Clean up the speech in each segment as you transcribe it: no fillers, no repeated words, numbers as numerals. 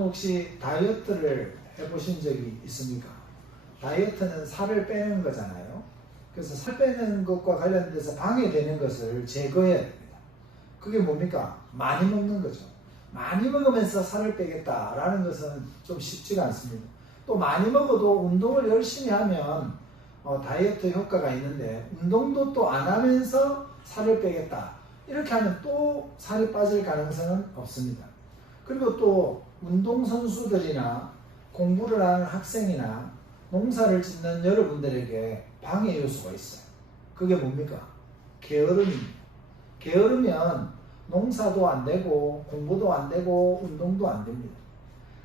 혹시 다이어트를 해보신 적이 있습니까? 다이어트는 살을 빼는 거잖아요. 그래서 살 빼는 것과 관련돼서 방해되는 것을 제거해야 됩니다. 그게 뭡니까? 많이 먹는 거죠. 많이 먹으면서 살을 빼겠다라는 것은 좀 쉽지가 않습니다. 또 많이 먹어도 운동을 열심히 하면 다이어트 효과가 있는데, 운동도 또 안 하면서 살을 빼겠다 이렇게 하면 또 살이 빠질 가능성은 없습니다. 그리고 또 운동선수들이나 공부를 하는 학생이나 농사를 짓는 여러분들에게 방해 요소가 있어요. 그게 뭡니까? 게으름입니다. 게으르면 농사도 안 되고 공부도 안 되고 운동도 안 됩니다.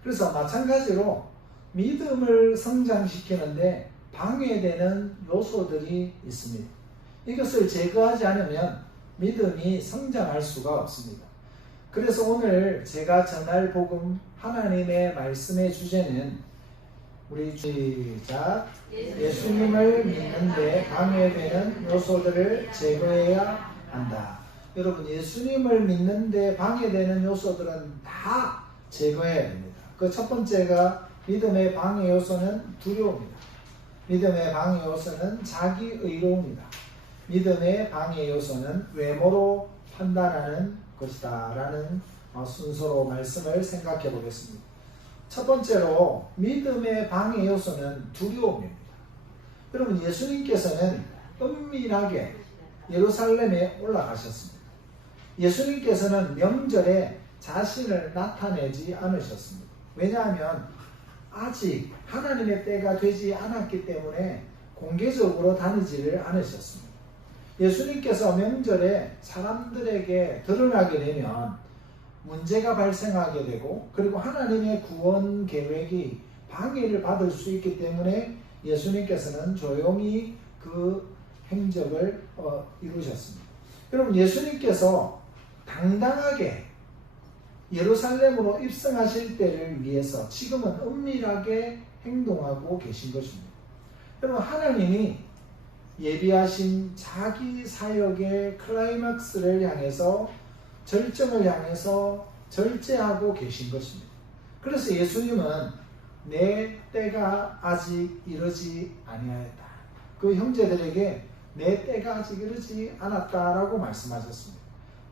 그래서 마찬가지로 믿음을 성장시키는데 방해되는 요소들이 있습니다. 이것을 제거하지 않으면 믿음이 성장할 수가 없습니다. 그래서 오늘 제가 전할 복음 하나님의 말씀의 주제는 우리 시작 예수님을 믿는데 방해되는 요소들을 제거해야 한다. 여러분, 예수님을 믿는데 방해되는 요소들은 다 제거해야 됩니다. 그 첫 번째가 믿음의 방해 요소는 두려움입니다. 믿음의 방해 요소는 자기 의로움입니다. 믿음의 방해 요소는 외모로 판단하는 것이다 라는 순서로 말씀을 생각해 보겠습니다. 첫 번째로 믿음의 방해 요소는 두려움입니다. 여러분, 예수님께서는 은밀하게 예루살렘에 올라가셨습니다. 예수님께서는 명절에 자신을 나타내지 않으셨습니다. 왜냐하면 아직 하나님의 때가 되지 않았기 때문에 공개적으로 다니지를 않으셨습니다. 예수님께서 명절에 사람들에게 드러나게 되면 문제가 발생하게 되고, 그리고 하나님의 구원 계획이 방해를 받을 수 있기 때문에 예수님께서는 조용히 그 행적을 이루셨습니다. 여러분, 예수님께서 당당하게 예루살렘으로 입성하실 때를 위해서 지금은 은밀하게 행동하고 계신 것입니다. 여러분, 하나님이 예비하신 자기 사역의 클라이막스를 향해서, 절정을 향해서 절제하고 계신 것입니다. 그래서 예수님은 내 때가 아직 이르지 아니하였다. 그 형제들에게 내 때가 아직 이르지 않았다라고 말씀하셨습니다.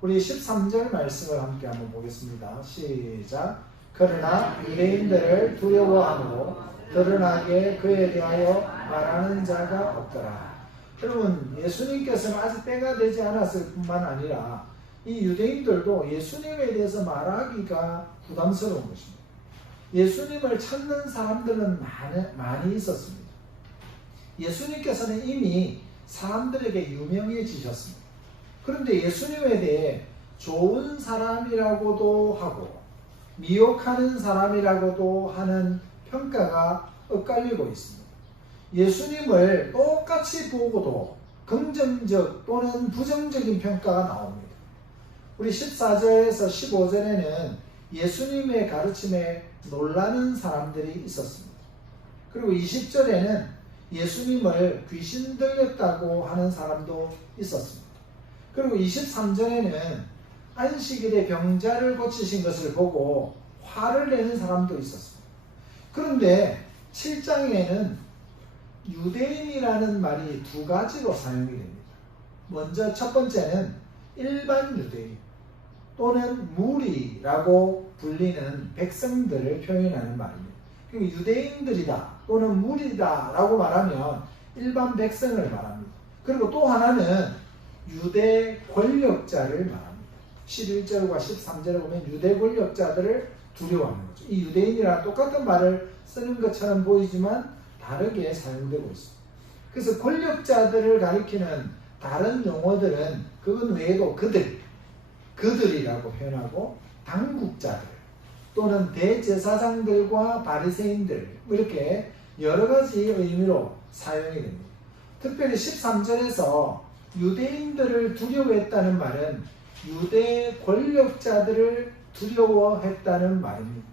우리 13절 말씀을 함께 한번 보겠습니다. 시작. 그러나 유대인들을 두려워함으로 드러나게 그에 대하여 말하는 자가 없더라. 여러분, 예수님께서는 아직 때가 되지 않았을 뿐만 아니라 이 유대인들도 예수님에 대해서 말하기가 부담스러운 것입니다. 예수님을 찾는 사람들은 많이 있었습니다. 예수님께서는 이미 사람들에게 유명해지셨습니다. 그런데 예수님에 대해 좋은 사람이라고도 하고 미혹하는 사람이라고도 하는 평가가 엇갈리고 있습니다. 예수님을 똑같이 보고도 긍정적 또는 부정적인 평가가 나옵니다. 우리 14절에서 15절에는 예수님의 가르침에 놀라는 사람들이 있었습니다. 그리고 20절에는 예수님을 귀신 들렸다고 하는 사람도 있었습니다. 그리고 23절에는 안식일에 병자를 고치신 것을 보고 화를 내는 사람도 있었습니다. 그런데 7장에는 유대인이라는 말이 두 가지로 사용이 됩니다. 먼저 첫 번째는 일반 유대인 또는 무리라고 불리는 백성들을 표현하는 말입니다. 그러니까 유대인들이다 또는 무리다 라고 말하면 일반 백성을 말합니다. 그리고 또 하나는 유대 권력자를 말합니다. 11절과 13절에 보면 유대 권력자들을 두려워하는 거죠. 이 유대인이랑 똑같은 말을 쓰는 것처럼 보이지만 다르게 사용되고 있습니다. 그래서 권력자들을 가리키는 다른 용어들은 그것 외에도 그들이라고 표현하고, 당국자들 또는 대제사장들과 바리새인들 이렇게 여러 가지 의미로 사용이 됩니다. 특별히 13절에서 유대인들을 두려워했다는 말은 유대 권력자들을 두려워했다는 말입니다.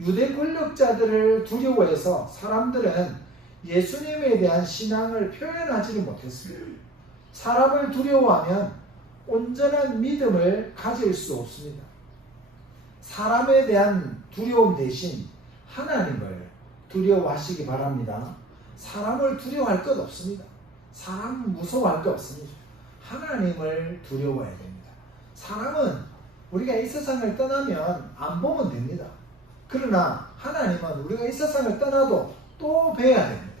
유대 권력자들을 두려워해서 사람들은 예수님에 대한 신앙을 표현하지 못했습니다. 사람을 두려워하면 온전한 믿음을 가질 수 없습니다. 사람에 대한 두려움 대신 하나님을 두려워하시기 바랍니다. 사람을 두려워할 것 없습니다. 사람 무서워할 것 없습니다. 하나님을 두려워해야 됩니다. 사람은 우리가 이 세상을 떠나면 안 보면 됩니다. 그러나 하나님은 우리가 이 세상을 떠나도 또 뵈야 됩니다.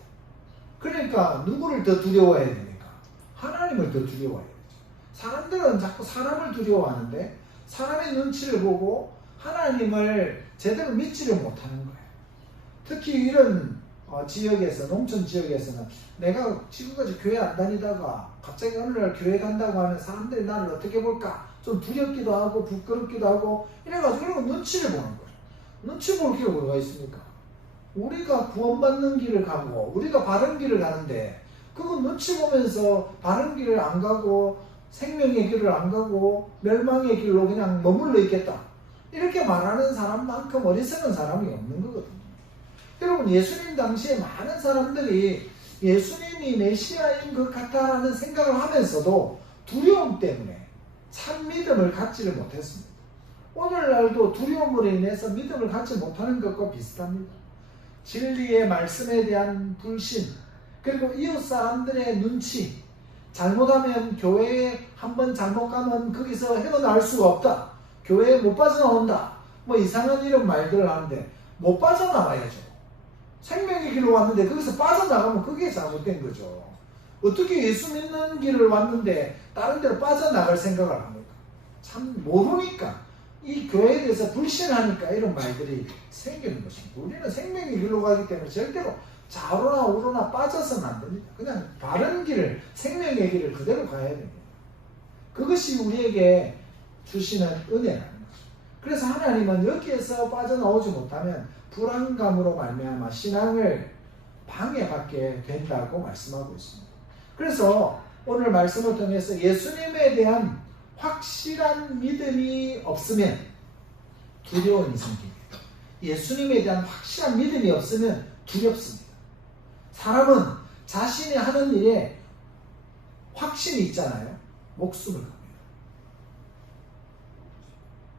그러니까 누구를 더 두려워해야 됩니까? 하나님을 더 두려워해야 되죠. 사람들은 자꾸 사람을 두려워하는데 사람의 눈치를 보고 하나님을 제대로 믿지를 못하는 거예요. 특히 이런 지역에서, 농촌 지역에서는 내가 지금까지 교회 안 다니다가 갑자기 어느 날 교회 간다고 하면 사람들이 나를 어떻게 볼까? 좀 두렵기도 하고 부끄럽기도 하고 이래가지고 그런 눈치를 보는 거예요. 눈치 볼 게 뭐가 있습니까? 우리가 구원받는 길을 가고 우리가 바른 길을 가는데 그거 눈치 보면서 바른 길을 안 가고 생명의 길을 안 가고 멸망의 길로 그냥 머물러 있겠다. 이렇게 말하는 사람만큼 어리석은 사람이 없는 거거든요. 여러분, 예수님 당시에 많은 사람들이 예수님이 메시아인 것 같다라는 생각을 하면서도 두려움 때문에 참 믿음을 갖지를 못했습니다. 오늘날도 두려움으로 인해서 믿음을 갖지 못하는 것과 비슷합니다. 진리의 말씀에 대한 불신, 그리고 이웃 사람들의 눈치, 잘못하면 교회에 한번 잘못 가면 거기서 헤어나올 수가 없다. 교회에 못 빠져나온다. 뭐 이상한 이런 말들을 하는데 못 빠져나와야죠. 생명의 길로 왔는데 거기서 빠져나가면 그게 잘못된 거죠. 어떻게 예수 믿는 길을 왔는데 다른 데로 빠져나갈 생각을 합니까? 참 모르니까, 이 교회에 대해서 불신하니까 이런 말들이 생기는 것입니다. 우리는 생명의 길로 가기 때문에 절대로 좌로나 우로나 빠져서는 안 됩니다. 그냥 바른 길을, 생명의 길을 그대로 가야 됩니다. 그것이 우리에게 주시는 은혜라는 거죠. 그래서 하나님은 여기에서 빠져나오지 못하면 불안감으로 말미암아 신앙을 방해받게 된다고 말씀하고 있습니다. 그래서 오늘 말씀을 통해서 예수님에 대한 확실한 믿음이 없으면 두려움이 생깁니다. 예수님에 대한 확실한 믿음이 없으면 두렵습니다. 사람은 자신이 하는 일에 확신이 있잖아요. 목숨을 겁니다.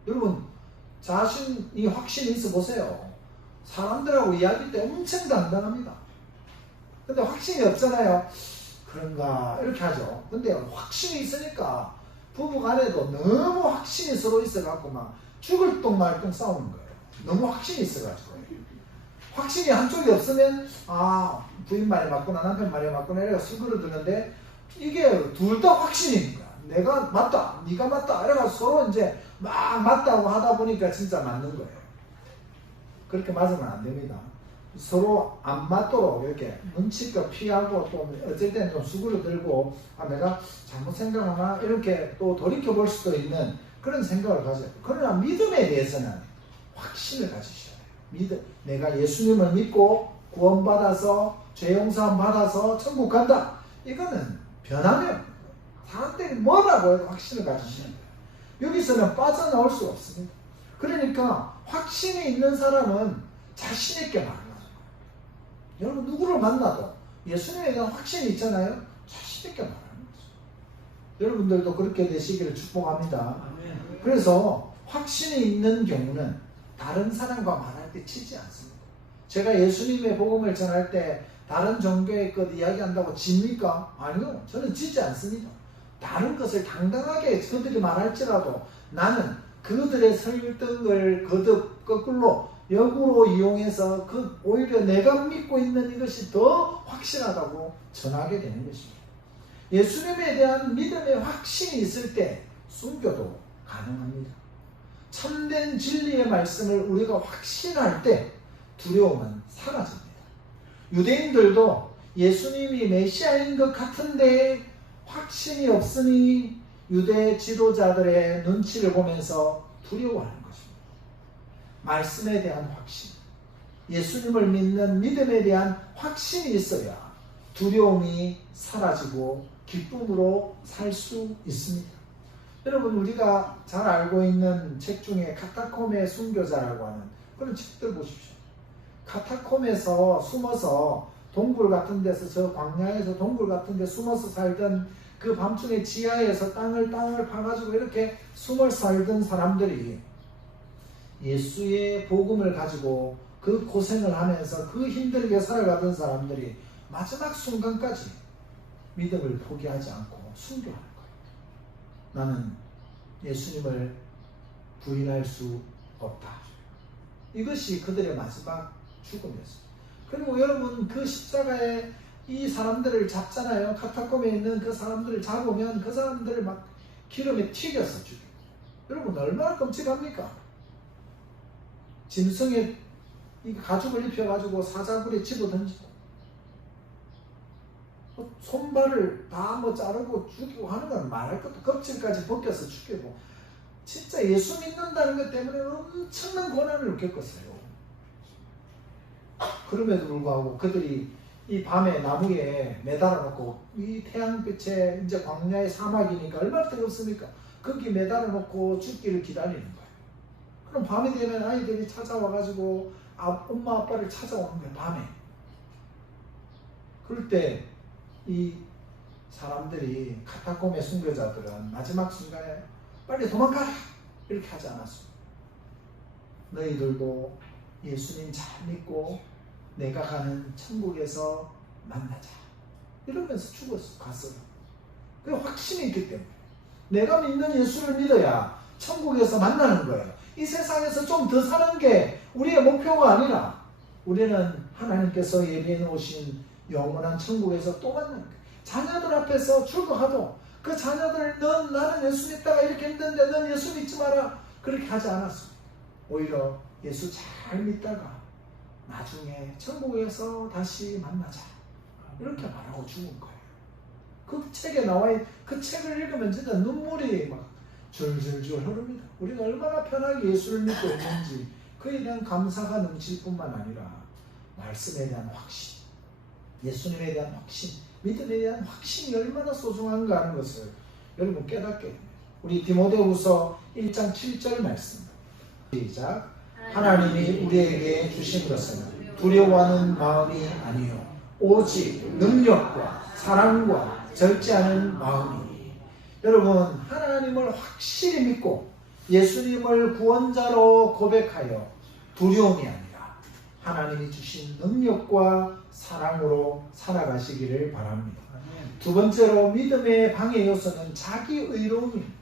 여러분, 자신이 확신이 있어 보세요. 사람들하고 이야기할 때 엄청 당당합니다. 근데 확신이 없잖아요. 그런가 이렇게 하죠. 근데 확신이 있으니까 부부 간에도 너무 확신이 서로 있어갖고 막 죽을 똥 말 똥 싸우는 거예요. 너무 확신이 있어가지고. 확신이 한쪽이 없으면 부인 말이 맞구나 남편 말이 맞구나 이래가 수그러드는데 이게 둘 다 확신이니까 내가 맞다 네가 맞다 이래가 서로 이제 막 맞다고 하다 보니까 진짜 맞는 거예요. 그렇게 맞으면 안 됩니다. 서로 안 맞도록 이렇게 눈치껏 피하고 또 어쩔 때는 좀 수그러들고 내가 잘못 생각하나 이렇게 또 돌이켜볼 수도 있는 그런 생각을 가져요. 그러나 믿음에 대해서는 확신을 가지셔야 돼요. 믿음, 내가 예수님을 믿고 구원받아서 죄용서함 받아서 천국 간다. 이거는 변하면 사람들이 뭐라고 해도 확신을 가지셔야 돼요. 여기서는 빠져나올 수 없습니다. 그러니까 확신이 있는 사람은 자신 있게 말하는 거예요. 여러분, 누구를 만나도 예수님에 대한 확신이 있잖아요. 자신 있게 말하는 거죠. 여러분들도 그렇게 되시기를 축복합니다. 그래서 확신이 있는 경우는 다른 사람과 말할 때 치지 않습니다. 제가 예수님의 복음을 전할 때 다른 종교의 것 이야기한다고 집니까? 아니요. 저는 지지 않습니다. 다른 것을 당당하게 그들이 말할지라도 나는 그들의 설득을 거꾸로 역으로 이용해서 오히려 내가 믿고 있는 이것이 더 확실하다고 전하게 되는 것입니다. 예수님에 대한 믿음의 확신이 있을 때 순교도 가능합니다. 참된 진리의 말씀을 우리가 확신할 때 두려움은 사라집니다. 유대인들도 예수님이 메시아인 것 같은데 확신이 없으니 유대 지도자들의 눈치를 보면서 두려워하는 것입니다. 말씀에 대한 확신, 예수님을 믿는 믿음에 대한 확신이 있어야 두려움이 사라지고 기쁨으로 살 수 있습니다. 여러분, 우리가 잘 알고 있는 책 중에 카타콤의 순교자라고 하는 그런 책들 보십시오. 카타콤에서 숨어서 동굴 같은 데서, 저 광야에서 동굴 같은 데 숨어서 살던 그 밤중에 지하에서 땅을 파가지고 이렇게 숨어 살던 사람들이 예수의 복음을 가지고 그 고생을 하면서 그 힘들게 살아가던 사람들이 마지막 순간까지 믿음을 포기하지 않고 순교하는 거예요. 나는 예수님을 부인할 수 없다. 이것이 그들의 마지막 죽음이었어요. 그리고 여러분, 그 십자가에 이 사람들을 잡잖아요. 카타콤에 있는 그 사람들을 잡으면 그 사람들을 막 기름에 튀겨서 죽이고. 여러분, 얼마나 끔찍합니까? 짐승에 이 가죽을 입혀가지고 사자굴에 집어던지고 손발을 다 자르고 죽이고 하는 건 말할 것도, 껍질까지 벗겨서 죽이고. 진짜 예수 믿는다는 것 때문에 엄청난 고난을 겪었어요. 그럼에도 불구하고 그들이 이 밤에 나무에 매달아 놓고, 이 태양빛에 이제 광야의 사막이니까 얼마나 뜨겁습니까? 거기 매달아 놓고 죽기를 기다리는 거예요. 그럼 밤이 되면 아이들이 찾아와가지고 엄마 아빠를 찾아오는 거예요. 밤에. 그럴 때 이 사람들이, 카타콤의 순교자들은 마지막 순간에 빨리 도망가라! 이렇게 하지 않았어요. 너희들도 예수님 잘 믿고 내가 가는 천국에서 만나자. 이러면서 갔어요. 그 확신이 있기 때문에. 내가 믿는 예수를 믿어야 천국에서 만나는 거예요. 이 세상에서 좀 더 사는 게 우리의 목표가 아니라 우리는 하나님께서 예비해 놓으신 영원한 천국에서 또 만나는 거예요. 자녀들 앞에서 출국하도 그 자녀들, 넌 나는 예수 믿다가 이렇게 힘든데 넌 예수 믿지 마라, 그렇게 하지 않았어요. 오히려 예수 잘 믿다가 나중에 천국에서 다시 만나자, 이렇게 말하고 죽은 거예요. 그 책에 나와있는 그 책을 읽으면 진짜 눈물이 막 줄줄줄 흐릅니다. 우리가 얼마나 편하게 예수를 믿고 있는지 그에 대한 감사가 넘칠 뿐만 아니라 말씀에 대한 확신, 예수님에 대한 확신, 믿음에 대한 확신이 얼마나 소중한가 하는 것을 여러분 깨닫게 됩니다. 우리 디모데후서 1장 7절 말씀, 시작. 하나님이 우리에게 주신 것은 두려워하는 마음이 아니요 오직 능력과 사랑과 절제하는 마음이니. 여러분, 하나님을 확실히 믿고 예수님을 구원자로 고백하여 두려움이 아니라 하나님이 주신 능력과 사랑으로 살아가시기를 바랍니다. 두 번째로 믿음의 방해 요소는 자기 의로움입니다.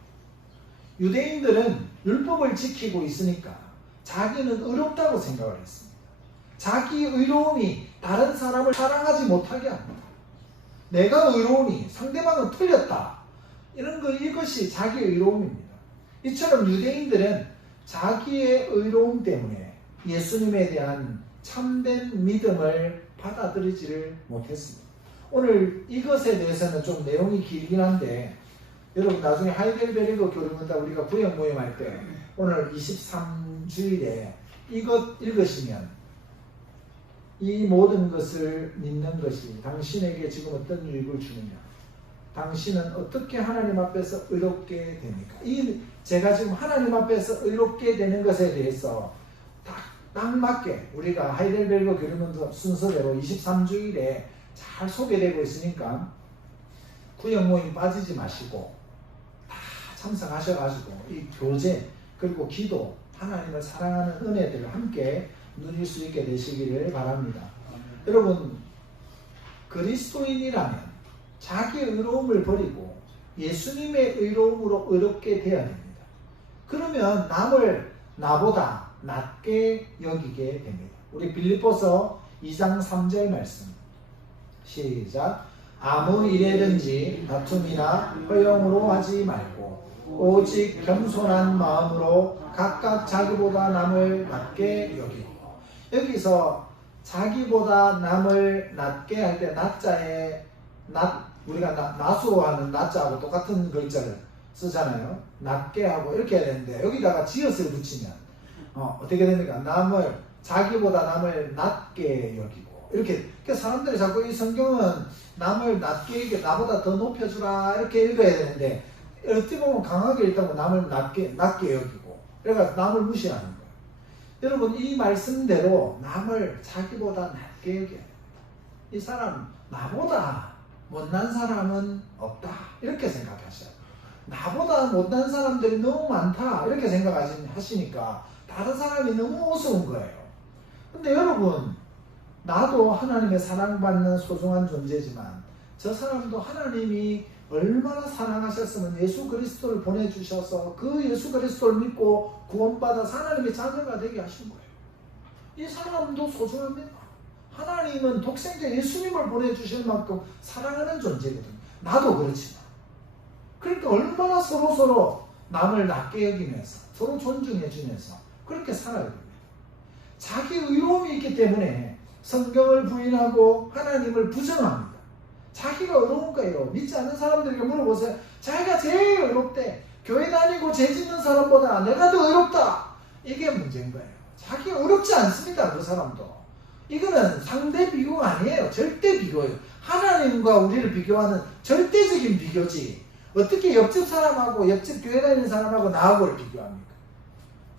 유대인들은 율법을 지키고 있으니까 자기는 의롭다고 생각을 했습니다. 자기 의로움이 다른 사람을 사랑하지 못하게 합니다. 내가 의로우니 상대방은 틀렸다, 이것이 자기 의로움입니다. 이처럼 유대인들은 자기의 의로움 때문에 예수님에 대한 참된 믿음을 받아들이지를 못했습니다. 오늘 이것에 대해서는 좀 내용이 길긴 한데, 여러분 나중에 하이델베르그 교류문답 우리가 구역 모임할 때 오늘 23주일에 이것 읽으시면, 이 모든 것을 믿는 것이 당신에게 지금 어떤 유익을 주느냐, 당신은 어떻게 하나님 앞에서 의롭게 됩니까? 제가 지금 하나님 앞에서 의롭게 되는 것에 대해서 딱 맞게 우리가 하이델베르그 교류문답 순서대로 23주일에 잘 소개되고 있으니까 구역 모임 빠지지 마시고 다 참석하셔가지고 이 교제 그리고 기도, 하나님을 사랑하는 은혜들을 함께 누릴 수 있게 되시기를 바랍니다. 여러분, 그리스도인이라면 자기 의로움을 버리고 예수님의 의로움으로 의롭게 되어야 됩니다. 그러면 남을 나보다 낮게 여기게 됩니다. 우리 빌립보서 2장 3절 말씀, 시작. 아무 일에든지 다툼이나 허영으로 하지 말고 오직 겸손한 마음으로 각각 자기보다 남을 낮게 여기고. 여기서 자기보다 남을 낮게 할 때 낮자에 우리가 나수하는 낮자하고 똑같은 글자를 쓰잖아요. 낮게 하고 이렇게 해야 되는데 여기다가 지읒을 붙이면 어떻게 됩니까? 자기보다 남을 낮게 여기고. 이렇게 사람들이 자꾸 이 성경은 남을 낮게 여기, 나보다 더 높여주라 이렇게 읽어야 되는데, 어떻게 보면 강하게 읽다고 남을 낮게 여기고, 그러니까 남을 무시하는 거예요. 여러분, 이 말씀대로 남을 자기보다 낮게 여겨야 됩니다. 이 사람 나보다 못난 사람은 없다, 이렇게 생각하셔요. 나보다 못난 사람들이 너무 많다 이렇게 생각하시니까 다른 사람이 너무 우스운 거예요. 근데 여러분, 나도 하나님의 사랑받는 소중한 존재지만 저 사람도 하나님이 얼마나 사랑하셨으면 예수 그리스도를 보내주셔서 그 예수 그리스도를 믿고 구원받아 하나님의 자녀가 되게 하신 거예요. 이 사람도 소중합니다. 하나님은 독생자 예수님을 보내주실 만큼 사랑하는 존재거든요. 나도 그렇지만. 그러니까 얼마나 서로 남을 낮게 여기면서 서로 존중해 주면서 그렇게 살아야 됩니다. 자기 의로움이 있기 때문에 성경을 부인하고 하나님을 부정합니다. 자기가 의로운 거예요. 믿지 않는 사람들에게 물어보세요. 자기가 제일 의롭대. 교회 다니고 죄 짓는 사람보다 내가 더 의롭다. 이게 문제인 거예요. 자기가 의롭지 않습니다. 그 사람도. 이거는 상대 비교가 아니에요. 절대 비교예요. 하나님과 우리를 비교하는 절대적인 비교지. 어떻게 옆집 사람하고 옆집 교회 다니는 사람하고 나하고를 비교합니까?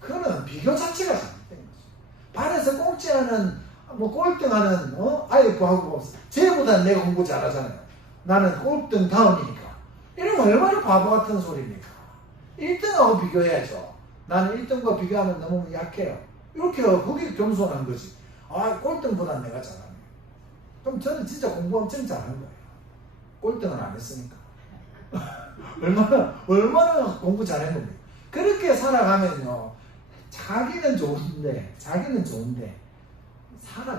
그거는 비교 자체가 잘못된 거죠. 반에서 꽁지하는 꼴등하는 아이 구하고 쟤보다 내가 공부 잘하잖아요. 나는 꼴등 다음이니까. 이러면 얼마나 바보 같은 소리입니까? 1등하고 비교해야죠. 나는 1등과 비교하면 너무 약해요. 이렇게 그게 겸손한 거지. 아, 꼴등보다 내가 잘하네. 그럼 저는 진짜 공부 엄청 잘하는 거예요. 꼴등은 안 했으니까. 얼마나 공부 잘한 겁니까? 그렇게 살아가면요. 자기는 좋은데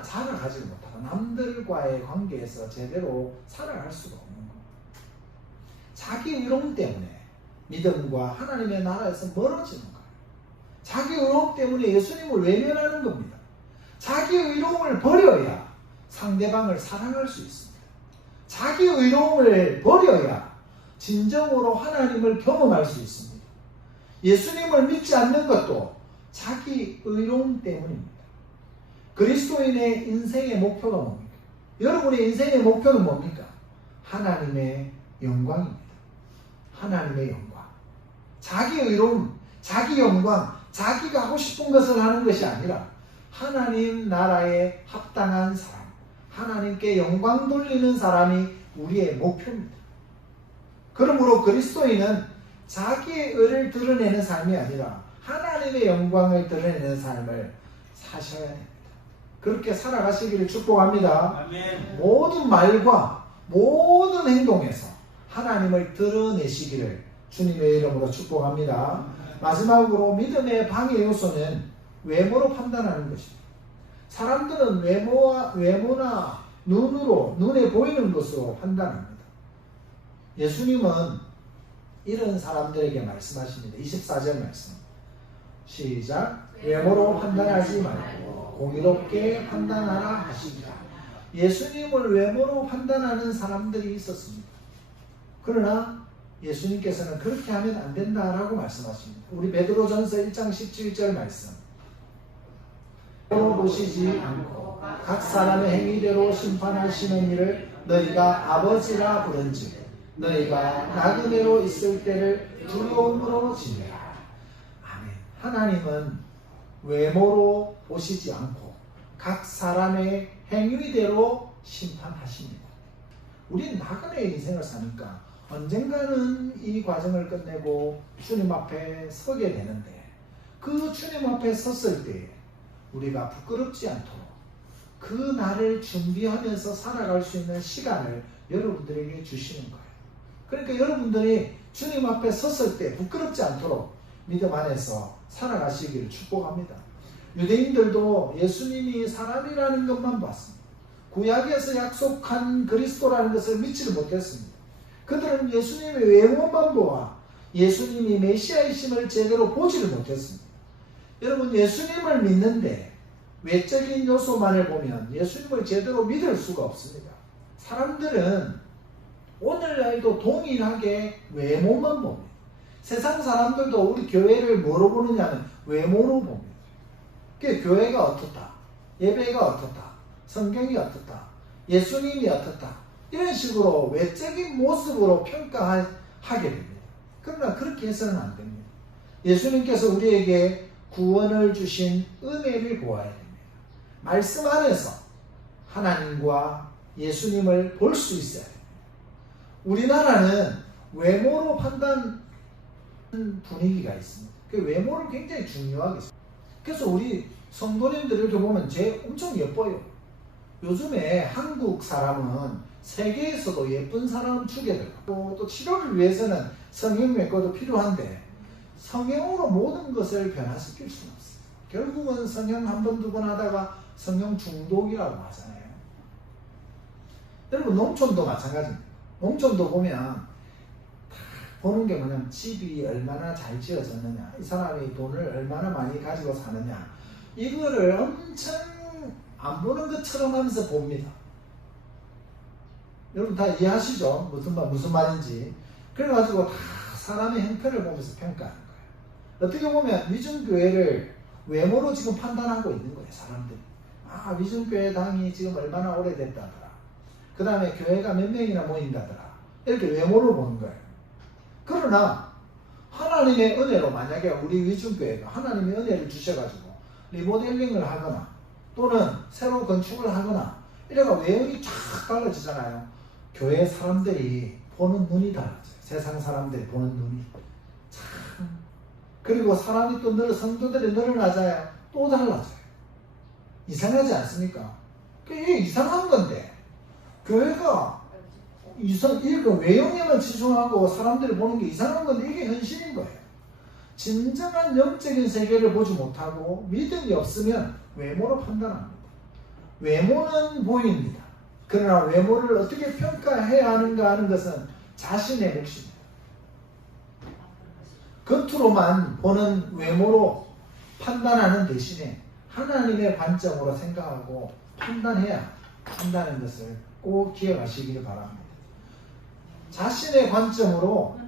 살아가지를 못하고 남들과의 관계에서 제대로 살아갈 수가 없는 겁니다. 자기 의로움 때문에 믿음과 하나님의 나라에서 멀어지는 거예요. 자기 의로움 때문에 예수님을 외면하는 겁니다. 자기 의로움을 버려야 상대방을 사랑할 수 있습니다. 자기 의로움을 버려야 진정으로 하나님을 경험할 수 있습니다. 예수님을 믿지 않는 것도 자기 의로움 때문입니다. 그리스도인의 인생의 목표가 뭡니까? 여러분의 인생의 목표는 뭡니까? 하나님의 영광입니다. 하나님의 영광. 자기 의로움, 자기 영광, 자기가 하고 싶은 것을 하는 것이 아니라 하나님 나라에 합당한 사람, 하나님께 영광 돌리는 사람이 우리의 목표입니다. 그러므로 그리스도인은 자기의 의를 드러내는 삶이 아니라 하나님의 영광을 드러내는 삶을 사셔야 됩니다. 그렇게 살아가시기를 축복합니다. 아멘. 모든 말과 모든 행동에서 하나님을 드러내시기를 주님의 이름으로 축복합니다. 마지막으로 믿음의 방해 요소는 외모로 판단하는 것입니다. 사람들은 외모나 눈에 보이는 것으로 판단합니다. 예수님은 이런 사람들에게 말씀하십니다. 24절 말씀. 시작. 외모로 판단하지 말고 공의롭게 판단하라 하시니라. 예수님을 외모로 판단하는 사람들이 있었습니다. 그러나 예수님께서는 그렇게 하면 안 된다라고 말씀하십니다. 우리 베드로전서 1장 17절 말씀. 보시지 않고 각 사람의 행위대로 심판하시는 이를 너희가 아버지라 부른즉 너희가 나그네로 있을 때를 두려움으로 지내라. 아멘. 하나님은 외모로 보시지 않고 각 사람의 행위대로 심판하십니다. 우리는 나그네의 인생을 사니까 언젠가는 이 과정을 끝내고 주님 앞에 서게 되는데 그 주님 앞에 섰을 때 우리가 부끄럽지 않도록 그 날을 준비하면서 살아갈 수 있는 시간을 여러분들에게 주시는 거예요. 그러니까 여러분들이 주님 앞에 섰을 때 부끄럽지 않도록 믿음 안에서 살아가시기를 축복합니다. 유대인들도 예수님이 사람이라는 것만 봤습니다. 구약에서 약속한 그리스도라는 것을 믿지를 못했습니다. 그들은 예수님의 외모만 보아 예수님이 메시아이심을 제대로 보지를 못했습니다. 여러분, 예수님을 믿는데 외적인 요소만을 보면 예수님을 제대로 믿을 수가 없습니다. 사람들은 오늘날도 동일하게 외모만 봅니다. 세상 사람들도 우리 교회를 뭐로 보느냐면 외모로 봅니다. 그러니까 교회가 어떻다, 예배가 어떻다, 성경이 어떻다, 예수님이 어떻다, 이런 식으로 외적인 모습으로 평가하게 됩니다. 그러나 그렇게 해서는 안 됩니다. 예수님께서 우리에게 구원을 주신 은혜를 보아야 됩니다. 말씀 안에서 하나님과 예수님을 볼 수 있어야 됩니다. 우리나라는 외모로 분위기가 있습니다. 그 외모를 굉장히 중요하게 씁니다. 그래서 우리 성도님들 이렇게 보면 엄청 예뻐요. 요즘에 한국 사람은 세계에서도 예쁜 사람 추구하고 또 치료를 위해서는 성형외과도 필요한데 성형으로 모든 것을 변화시킬 수는 없어요. 결국은 성형 한 번, 두 번 하다가 성형 중독이라고 하잖아요. 여러분 농촌도 마찬가지입니다. 농촌도 보면 보는 게 뭐냐면 집이 얼마나 잘 지어졌느냐, 이 사람이 돈을 얼마나 많이 가지고 사느냐, 이거를 엄청 안 보는 것처럼 하면서 봅니다. 여러분 다 이해하시죠? 무슨 말인지. 그래가지고 다 사람의 형편을 보면서 평가하는 거예요. 어떻게 보면 위중교회를 외모로 지금 판단하고 있는 거예요, 사람들이. 아, 위중교회 당이 지금 얼마나 오래됐다더라. 그 다음에 교회가 몇 명이나 모인다더라. 이렇게 외모로 보는 거예요. 그러나 하나님의 은혜로 만약에 우리 위중교회가 하나님의 은혜를 주셔가지고 리모델링을 하거나 또는 새로 건축을 하거나 이래가 외형이 쫙 달라지잖아요. 교회 사람들이 보는 눈이 달라져요. 세상 사람들이 보는 눈이 참. 그리고 사람이 또 성도들이 늘어나자야 또 달라져요. 이상하지 않습니까? 이게 이상한 건데 교회가 이거 외형에만 치중하고 사람들이 보는 게 이상한 건데 이게 현실인 거예요. 진정한 영적인 세계를 보지 못하고 믿음이 없으면 외모로 판단합니다. 외모는 보입니다. 그러나 외모를 어떻게 평가해야 하는가 하는 것은 자신의 몫입니다. 겉으로만 보는 외모로 판단하는 대신에 하나님의 관점으로 생각하고 판단해야 한다는 것을 꼭 기억하시기를 바랍니다. 자신의 관점으로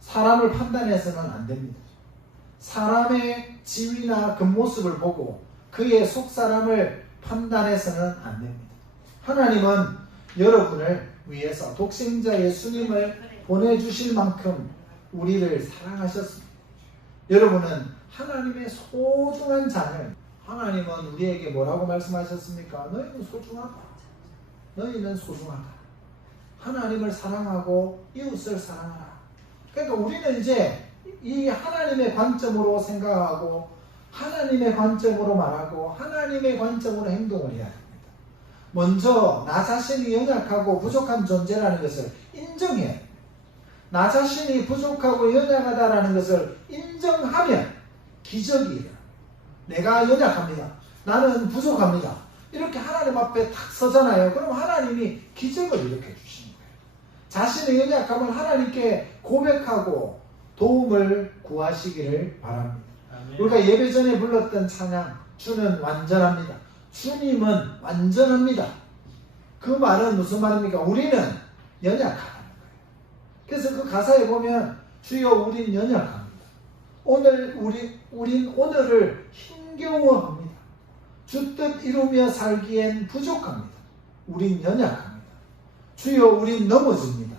사람을 판단해서는 안 됩니다. 사람의 지위나 겉모습을 보고 그의 속사람을 판단해서는 안 됩니다. 하나님은 여러분을 위해서 독생자 예수님을 보내주실 만큼 우리를 사랑하셨습니다. 여러분은 하나님의 소중한 자녀. 하나님은 우리에게 뭐라고 말씀하셨습니까? 너희는 소중하다. 너희는 소중하다. 하나님을 사랑하고 이웃을 사랑하라. 그러니까 우리는 이제 이 하나님의 관점으로 생각하고 하나님의 관점으로 말하고 하나님의 관점으로 행동을 해야 됩니다. 먼저 나 자신이 연약하고 부족한 존재라는 것을 인정해야 됩니다. 나 자신이 부족하고 연약하다라는 것을 인정하면 기적이 일어납니다. 내가 연약합니다. 나는 부족합니다. 이렇게 하나님 앞에 탁 서잖아요. 그럼 하나님이 기적을 일으켜 주시는 거예요. 자신의 연약함을 하나님께 고백하고 도움을 구하시기를 바랍니다. 아멘. 우리가 예배 전에 불렀던 찬양, 주는 완전합니다. 주님은 완전합니다. 그 말은 무슨 말입니까? 우리는 연약하다는 거예요. 그래서 그 가사에 보면 주여 우린 연약합니다. 우린 오늘을 힘겨워합니다. 주 뜻 이루며 살기엔 부족합니다. 우린 연약합니다. 주여 우린 넘어집니다.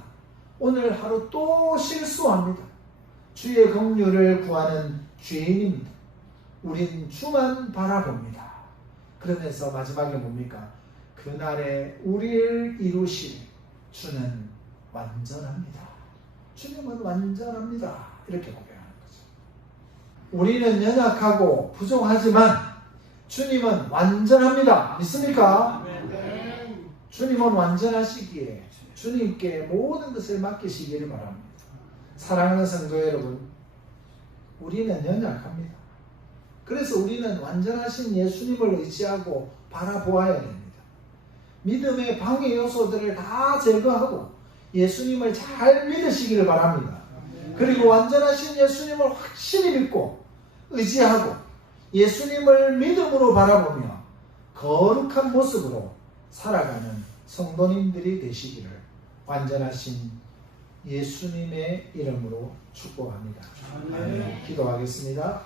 오늘 하루 또 실수합니다. 주의 긍휼을 구하는 죄인입니다. 우린 주만 바라봅니다. 그러면서 마지막에 뭡니까? 그날에 우리를 이루실 주는 완전합니다. 주님은 완전합니다. 이렇게 고백하는 거죠. 우리는 연약하고 부족하지만 주님은 완전합니다. 믿습니까? 네. 주님은 완전하시기에 주님께 모든 것을 맡기시기를 바랍니다. 사랑하는 성도 여러분, 우리는 연약합니다. 그래서 우리는 완전하신 예수님을 의지하고 바라보아야 됩니다. 믿음의 방해 요소들을 다 제거하고 예수님을 잘 믿으시기를 바랍니다. 그리고 완전하신 예수님을 확실히 믿고 의지하고 예수님을 믿음으로 바라보며 거룩한 모습으로 살아가는 성도님들이 되시기를 완전하신 예수님의 이름으로 축복합니다. 아멘. 기도하겠습니다.